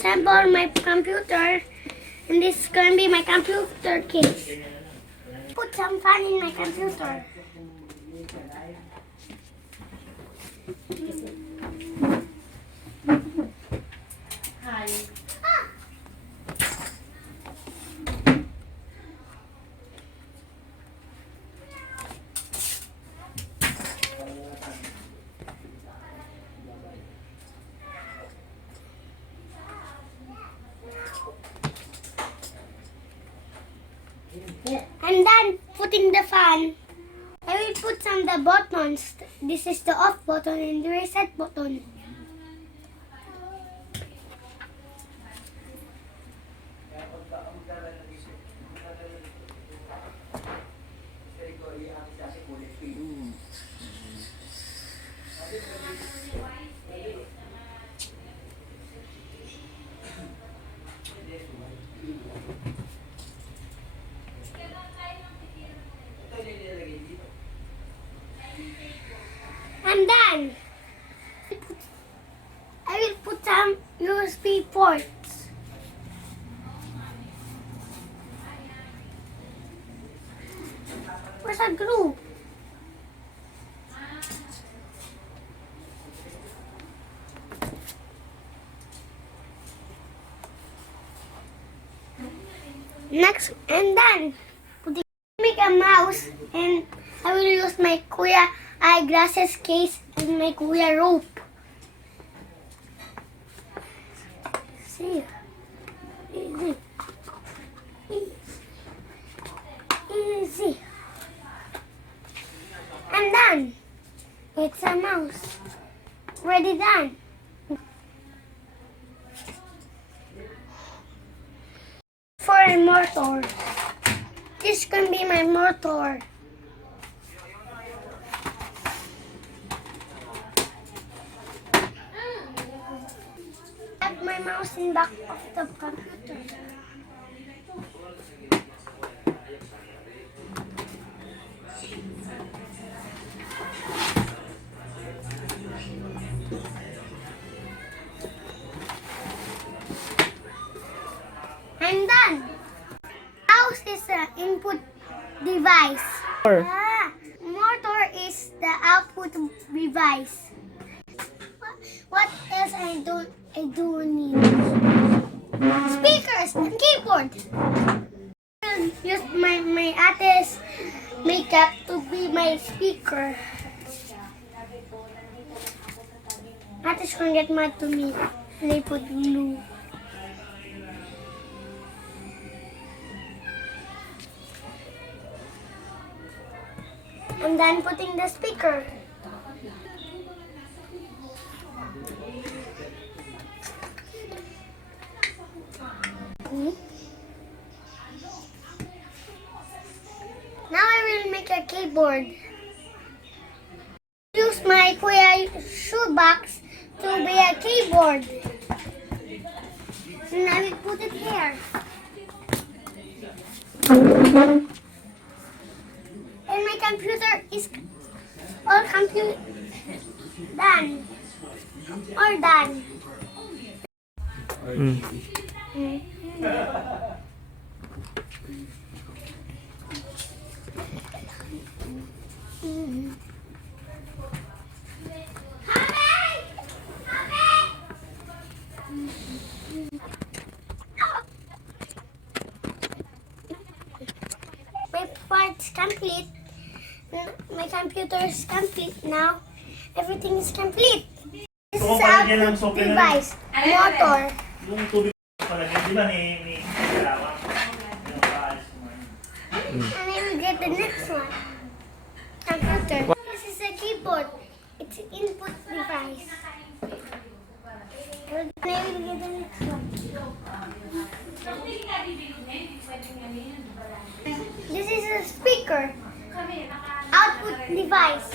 assemble my computer, and this is going to be my computer case. Put some fun in my computer. Hi. I'm done putting the fan. I will put some the buttons. This is the off button and the reset button. I'm done. I will put some USB ports. Where's a glue? Next, I'm done. Make a mouse, and I will use my Kuya eyeglasses case and my Kuya rope. See, easy, easy. I'm done. It's a mouse. Ready, done. For a motor. This can be my motor. I have my mouse in back of the computer. I'm done. Mouse is the input device. Motor is the output device. What else I do need? Speakers and keyboard. I'll use my ate's makeup to be my speaker. Ate's gonna get mad to me and I put glue. I'm done putting the speaker. Now I will make a keyboard. Use my Kuya shoebox to be a keyboard. And I will put it here. And my computer is all done. All done. My part's complete. My computer is complete now. Everything is complete. This is output device. Motor. Yung tubig palagay, di ba ni Kalawang? Yung paayos naman. And I will get the next one. Computer. This is a keyboard. It's an input device. And I will get the next one. This is a speaker. Output device.